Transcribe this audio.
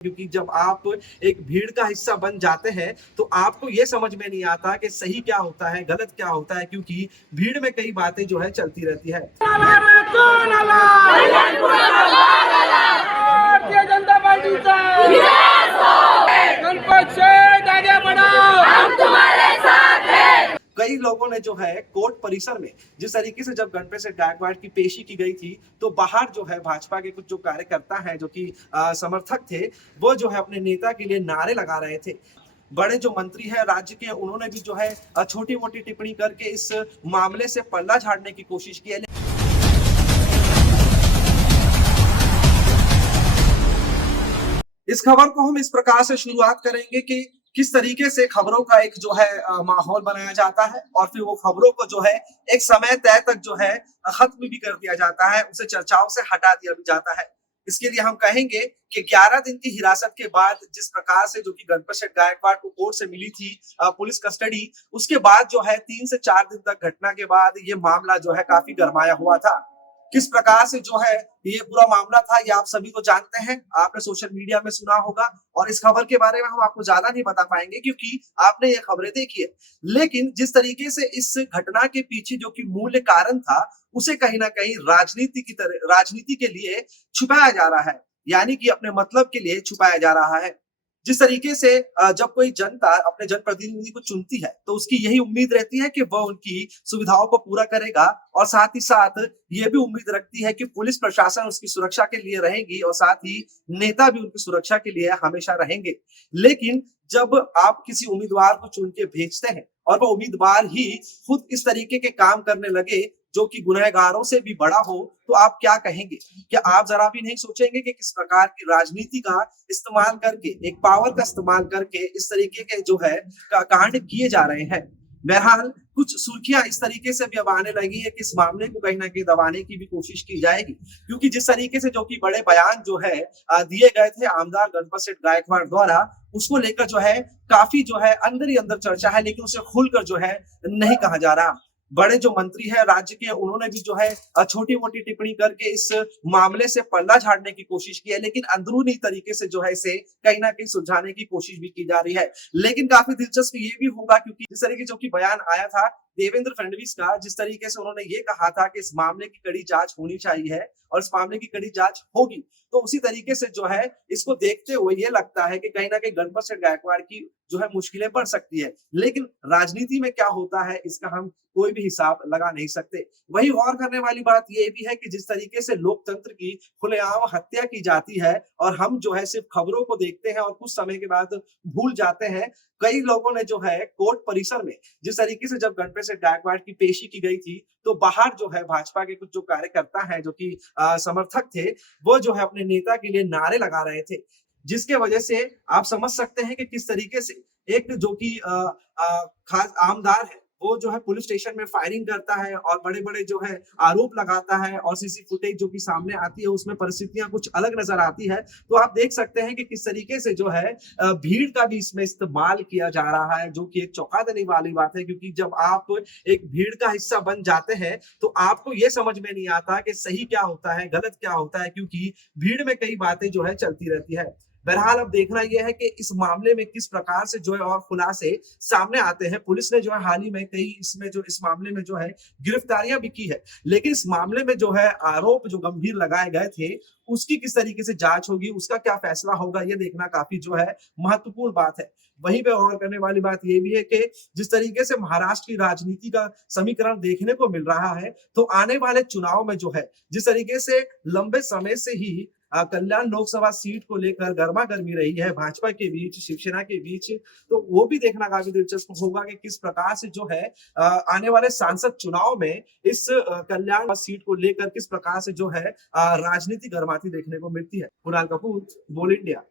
क्योंकि जब आप एक भीड़ का हिस्सा बन जाते हैं तो आपको ये समझ में नहीं आता कि सही क्या होता है, गलत क्या होता है, क्योंकि भीड़ में कई बातें जो है चलती रहती है। भारतीय जनता पार्टीचा गणपत शेठ आगे बढ़ो, हम तुम्हारे साथ हैं। कई लोगों ने जो है कोर्ट परिसर में जिस तरीके से जब गणपत सिंह गायकवाड़ की पेशी की गई थी तो बाहर जो है भाजपा के कुछ जो कार्यकर्ता हैं जो कि समर्थक थे, वो जो है अपने नेता के लिए नारे लगा रहे थे। बड़े जो मंत्री हैं राज्य के, उन्होंने भी जो है छोटी मोटी टिप्पणी करके इस मामले से पल्ला झाड़ने की कोशिश की है। इस खबर को हम इस प्रकार से शुरुआत करेंगे कि किस तरीके से खबरों का एक जो है माहौल बनाया जाता है और फिर वो खबरों को जो है एक समय तय तक जो है खत्म भी कर दिया जाता है, उसे चर्चाओं से हटा दिया भी जाता है। इसके लिए हम कहेंगे कि 11 दिन की हिरासत के बाद जिस प्रकार से जो कि गणपत सिंह गायकवाड़ को कोर्ट से मिली थी पुलिस कस्टडी, उसके बाद जो है 3 से 4 दिन तक घटना के बाद ये मामला जो है काफी गरमाया हुआ था। किस प्रकार से जो है ये पूरा मामला था, ये आप सभी को जानते हैं, आपने सोशल मीडिया में सुना होगा और इस खबर के बारे में हम आपको ज्यादा नहीं बता पाएंगे क्योंकि आपने ये खबरें देखी है। लेकिन जिस तरीके से इस घटना के पीछे जो कि मूल्य कारण था, उसे कहीं ना कहीं राजनीति के लिए छुपाया जा रहा है, यानी कि अपने मतलब के लिए छुपाया जा रहा है। जिस तरीके से जब कोई जनता अपने जनप्रतिनिधि को चुनती है तो उसकी यही उम्मीद रहती है कि वह उनकी सुविधाओं को पूरा करेगा और साथ ही साथ ये भी उम्मीद रखती है कि पुलिस प्रशासन उसकी सुरक्षा के लिए रहेगी और साथ ही नेता भी उनकी सुरक्षा के लिए हमेशा रहेंगे। लेकिन जब आप किसी उम्मीदवार को चुन के भेजते हैं और वह उम्मीदवार ही खुद इस तरीके के काम करने लगे जो कि गुनहगारों से भी बड़ा हो, तो आप क्या कहेंगे? क्या आप जरा भी नहीं सोचेंगे कि किस प्रकार की राजनीति का इस्तेमाल करके, एक पावर का इस्तेमाल करके इस तरीके के जो है कांड किए जा रहे हैं? बहरहाल कुछ सुर्खियां इस तरीके से भी अब आने लगी है कि इस मामले को कहीं ना कहीं दबाने की भी कोशिश की जाएगी, क्योंकि जिस तरीके से जो कि बड़े बयान जो है दिए गए थे आमदार गणपत सिंह गायकवाड़ द्वारा, उसको लेकर जो है काफी जो है अंदर ही अंदर चर्चा है, लेकिन उसे खुलकर जो है नहीं कहा जा रहा। बड़े जो मंत्री हैं राज्य के, उन्होंने भी जो है छोटी मोटी टिप्पणी करके इस मामले से पल्ला झाड़ने की कोशिश की है, लेकिन अंदरूनी तरीके से जो है इसे कहीं ना कहीं सुलझाने की कोशिश भी की जा रही है। लेकिन काफी दिलचस्प ये भी होगा क्योंकि जिस तरीके जो कि बयान आया था देवेंद्र फडणवीस का, जिस तरीके से उन्होंने ये कहा था कि इस मामले की कड़ी जांच होनी चाहिए और इस मामले की कड़ी जांच होगी, तो उसी तरीके से जो है इसको देखते हुए ये लगता है कि कहीं ना कहीं गणपत सिंह गायकवाड़ की जो है मुश्किलें बढ़ सकती है। लेकिन राजनीति में क्या होता है इसका हम कोई भी हिसाब लगा नहीं सकते। वही गौर करने वाली बात ये भी है कि जिस तरीके से लोकतंत्र की खुलेआम हत्या की जाती है और हम जो है सिर्फ खबरों को देखते हैं और कुछ समय के बाद भूल जाते हैं। कई लोगों ने जो है कोर्ट परिसर में जिस तरीके से जब गणपत सिंह गायकवाड़ की पेशी की गई थी तो बाहर जो है भाजपा के कुछ जो कार्यकर्ता हैं जो कि समर्थक थे, वो जो है अपने नेता के लिए नारे लगा रहे थे, जिसके वजह से आप समझ सकते हैं कि किस तरीके से एक जो कि खास आमदार है वो जो है पुलिस स्टेशन में फायरिंग करता है और बड़े-बड़े जो है आरोप लगाता है और सीसी फुटेज जो कि सामने आती है उसमें परिस्थितियां कुछ अलग नजर आती है। तो आप देख सकते हैं कि किस तरीके से जो है भीड़ का भी इसमें इस्तेमाल किया जा रहा है, जो कि एक चौंका देने वाली बात है, क्योंकि जब आप एक भीड़ का हिस्सा बन जाते हैं तो आपको ये समझ में नहीं आता कि सही क्या होता है, गलत क्या होता है, क्योंकि भीड़ में कई बातें जो है चलती रहती है। बहरहाल अब देखना यह है कि इस मामले में किस प्रकार से जो है और खुलासे सामने आते हैं। पुलिस ने जो है हाल ही में कई इस मामले में जो है गिरफ्तारियां भी की है, लेकिन इस मामले में जो है आरोप जो गंभीर लगाए गए थे उसकी किस तरीके से जांच होगी, उसका क्या फैसला होगा, ये देखना काफी जो है महत्वपूर्ण बात है। वहीं पे और करने वाली बात ये भी है कि जिस तरीके से महाराष्ट्र की राजनीति का समीकरण देखने को मिल रहा है, तो आने वाले चुनाव में जो है जिस तरीके से लंबे समय से ही कल्याण लोकसभा सीट को लेकर गर्मा गर्मी रही है भाजपा के बीच, शिवसेना के बीच, तो वो भी देखना काफी दिलचस्प होगा कि किस प्रकार से जो है आने वाले सांसद चुनाव में इस कल्याण सीट को लेकर किस प्रकार से जो है राजनीति गर्माती देखने को मिलती है। कुणाल कपूर, बोल इंडिया।